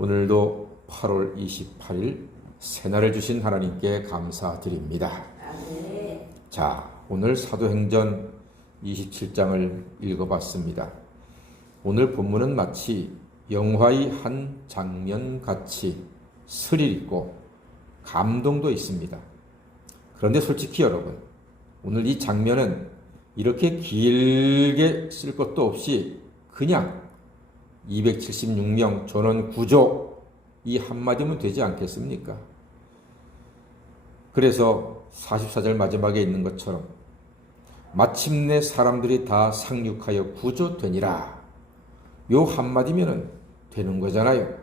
오늘도 8월 28일 새날을 주신 하나님께 감사드립니다. 자, 오늘 사도행전 27장을 읽어봤습니다. 오늘 본문은 마치 영화의 한 장면같이 스릴 있고 감동도 있습니다. 그런데 솔직히 여러분, 오늘 이 장면은 이렇게 길게 쓸 것도 없이 그냥 276명 전원 구조 이 한마디면 되지 않겠습니까? 그래서 44절 마지막에 있는 것처럼 마침내 사람들이 다 상륙하여 구조되니라, 요 한마디면 되는 거잖아요.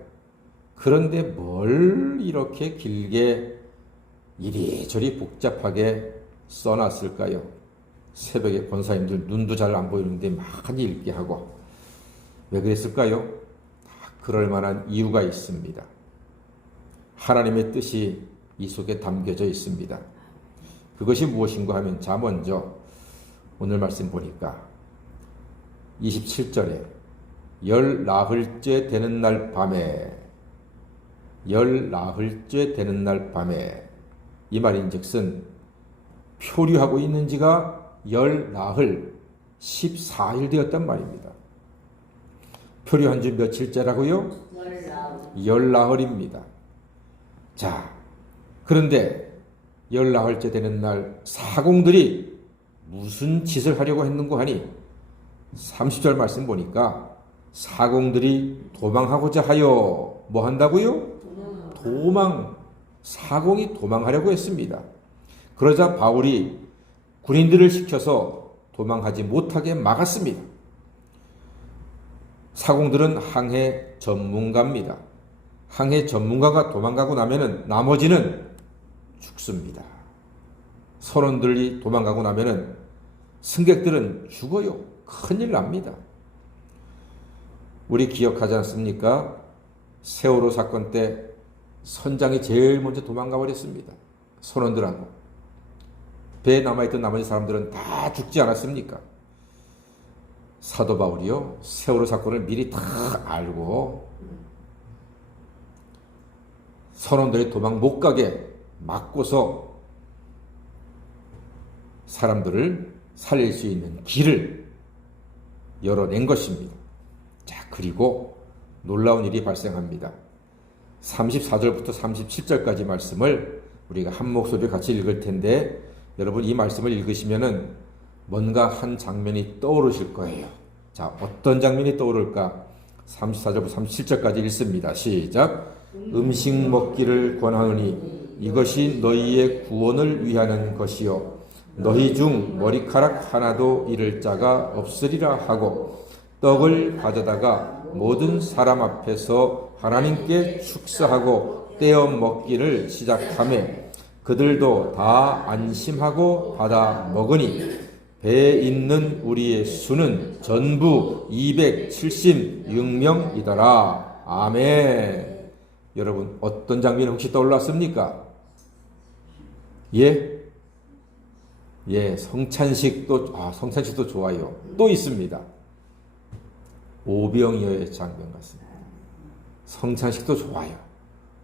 그런데 뭘 이렇게 길게 이리저리 복잡하게 써놨을까요? 새벽에 권사님들 눈도 잘 안 보이는데 많이 읽게 하고. 왜 그랬을까요? 그럴 만한 이유가 있습니다. 하나님의 뜻이 이 속에 담겨져 있습니다. 그것이 무엇인가 하면, 자 먼저 오늘 말씀 보니까 27절에 열 나흘째 되는 날 밤에, 열 나흘째 되는 날 밤에, 이 말인즉슨 표류하고 있는 지가 열 나흘 14일 되었단 말입니다. 표류한 지 며칠째라고요? 열 나흘입니다. 자, 그런데 열 나흘째 되는 날 사공들이 무슨 짓을 하려고 했는고 하니 30절 말씀 보니까 사공들이 도망하고자 하여 뭐 한다고요? 사공이 도망하려고 했습니다. 그러자 바울이 군인들을 시켜서 도망하지 못하게 막았습니다. 사공들은 항해 전문가입니다. 항해 전문가가 도망가고 나면은 나머지는 죽습니다. 선원들이 도망가고 나면은 승객들은 죽어요. 큰일 납니다. 우리 기억하지 않습니까? 세월호 사건 때 선장이 제일 먼저 도망가 버렸습니다. 선원들하고. 배에 남아있던 나머지 사람들은 다 죽지 않았습니까? 사도 바울이요, 세월호 사건을 미리 다 알고 선원들이 도망 못 가게 막고서 사람들을 살릴 수 있는 길을 열어낸 것입니다. 자, 그리고 놀라운 일이 발생합니다. 34절부터 37절까지 말씀을 우리가 한 목소리로 같이 읽을 텐데, 여러분 이 말씀을 읽으시면은 뭔가 한 장면이 떠오르실 거예요. 자, 어떤 장면이 떠오를까? 34절부터 37절까지 읽습니다. 시작. 음식 먹기를 권하노니 이것이 너희의 구원을 위하는 것이요 너희 중 머리카락 하나도 잃을 자가 없으리라 하고, 떡을 가져다가 모든 사람 앞에서 하나님께 축사하고 떼어 먹기를 시작하매 그들도 다 안심하고 받아 먹으니 배에 있는 우리의 수는 전부 276명이더라. 아멘. 여러분, 어떤 장면이 혹시 떠올랐습니까? 예? 성찬식도 좋아요. 또 있습니다. 오병이어의 장면 같습니다. 성찬식도 좋아요.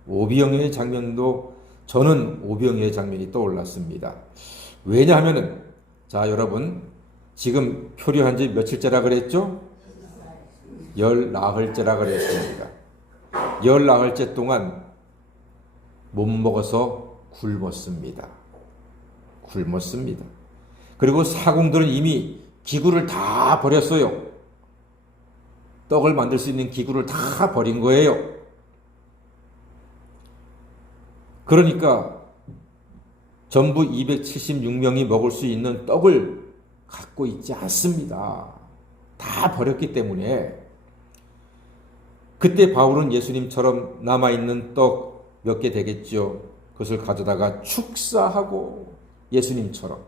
오병이어의 장면도, 저는 오병이어의 장면이 떠올랐습니다. 왜냐하면은, 자, 여러분, 지금 표류한 지 며칠째라 그랬죠? 열 나흘째라 그랬습니다. 열 나흘째 동안 못 먹어서 굶었습니다. 그리고 사공들은 이미 기구를 다 버렸어요. 떡을 만들 수 있는 기구를 다 버린 거예요. 그러니까 전부 276명이 먹을 수 있는 떡을 갖고 있지 않습니다. 다 버렸기 때문에. 그때 바울은 예수님처럼 남아있는 떡 몇 개 되겠죠. 그것을 가져다가 축사하고, 예수님처럼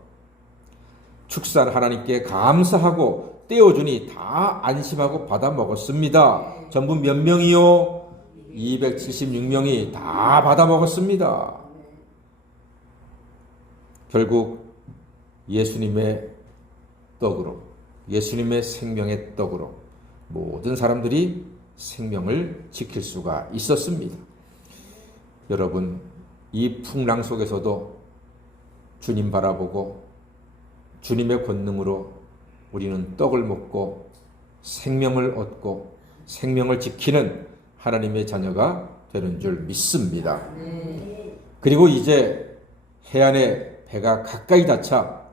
축사한 하나님께 감사하고 떼어주니 다 안심하고 받아 먹었습니다. 전부 몇 명이요? 276명이 다 받아 먹었습니다. 결국 예수님의 떡으로, 예수님의 생명의 떡으로 모든 사람들이 생명을 지킬 수가 있었습니다. 여러분, 이 풍랑 속에서도 주님 바라보고 주님의 권능으로 우리는 떡을 먹고 생명을 얻고 생명을 지키는 하나님의 자녀가 되는 줄 믿습니다. 그리고 이제 해안에 배가 가까이 닿자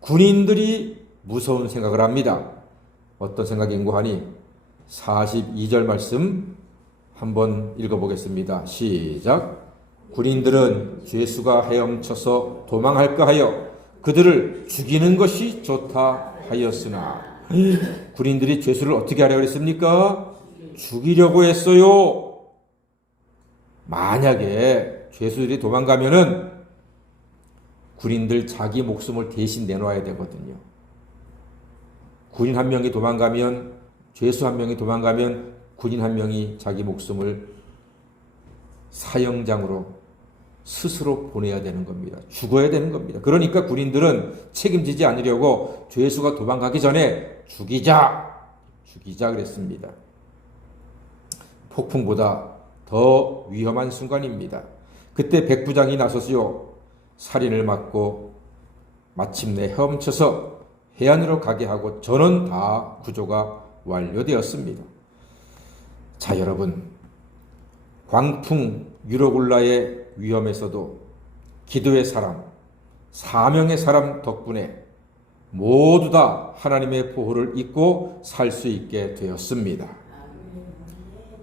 군인들이 무서운 생각을 합니다. 어떤 생각인고 하니 42절 말씀 한번 읽어보겠습니다. 시작. 군인들은 죄수가 헤엄쳐서 도망할까 하여 그들을 죽이는 것이 좋다 하였으나, 군인들이 죄수를 어떻게 하려고 했습니까? 죽이려고 했어요. 만약에 죄수들이 도망가면은 군인들 자기 목숨을 대신 내놓아야 되거든요. 군인 한 명이 도망가면, 죄수 한 명이 도망가면 군인 한 명이 자기 목숨을 사형장으로 스스로 보내야 되는 겁니다. 죽어야 되는 겁니다. 그러니까 군인들은 책임지지 않으려고 죄수가 도망가기 전에 죽이자 그랬습니다. 폭풍보다 더 위험한 순간입니다. 그때 백부장이 나서서 살인을 막고 마침내 헤엄쳐서 해안으로 가게 하고 전원 다 구조가 완료되었습니다. 자, 여러분, 광풍 유로굴라의 위험에서도 기도의 사람, 사명의 사람 덕분에 모두 다 하나님의 보호를 잊고 살 수 있게 되었습니다.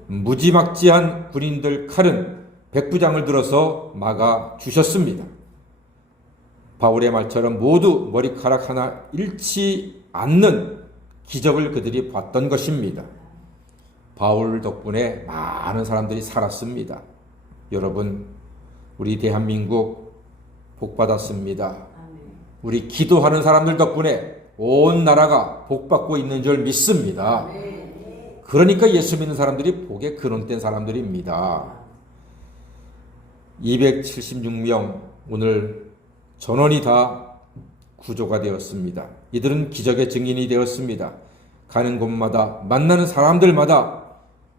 무지막지한 군인들 칼은 백부장을 들어서 막아 주셨습니다. 바울의 말처럼 모두 머리카락 하나 잃지 않는 기적을 그들이 봤던 것입니다. 바울 덕분에 많은 사람들이 살았습니다. 여러분, 우리 대한민국 복받았습니다. 우리 기도하는 사람들 덕분에 온 나라가 복받고 있는 줄 믿습니다. 그러니까 예수 믿는 사람들이 복에 근원된 사람들입니다. 276명 오늘 전원이 다 구조가 되었습니다. 이들은 기적의 증인이 되었습니다. 가는 곳마다 만나는 사람들마다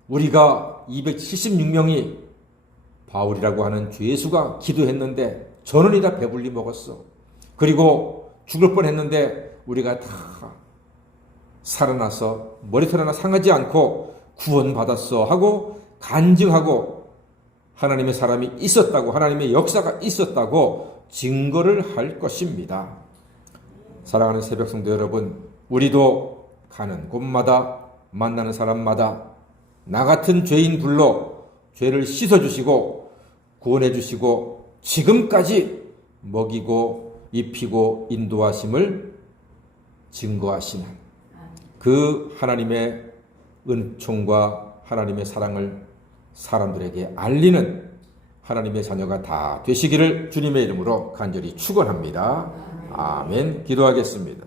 우리가 276명이 바울이라고 하는 죄수가 기도했는데 전원이 다 배불리 먹었어. 그리고 죽을 뻔했는데 우리가 다 살아나서 머리털 하나 상하지 않고 구원받았어 하고 간증하고 하나님의 사람이 있었다고, 하나님의 역사가 있었다고 증거를 할 것입니다. 사랑하는 새벽 성도 여러분, 우리도 가는 곳마다 만나는 사람마다 나 같은 죄인 불러 죄를 씻어주시고 구원해주시고 지금까지 먹이고 입히고 인도하심을 증거하시는 그 하나님의 은총과 하나님의 사랑을 사람들에게 알리는 하나님의 자녀가 다 되시기를 주님의 이름으로 간절히 축원합니다. 아멘. 기도하겠습니다.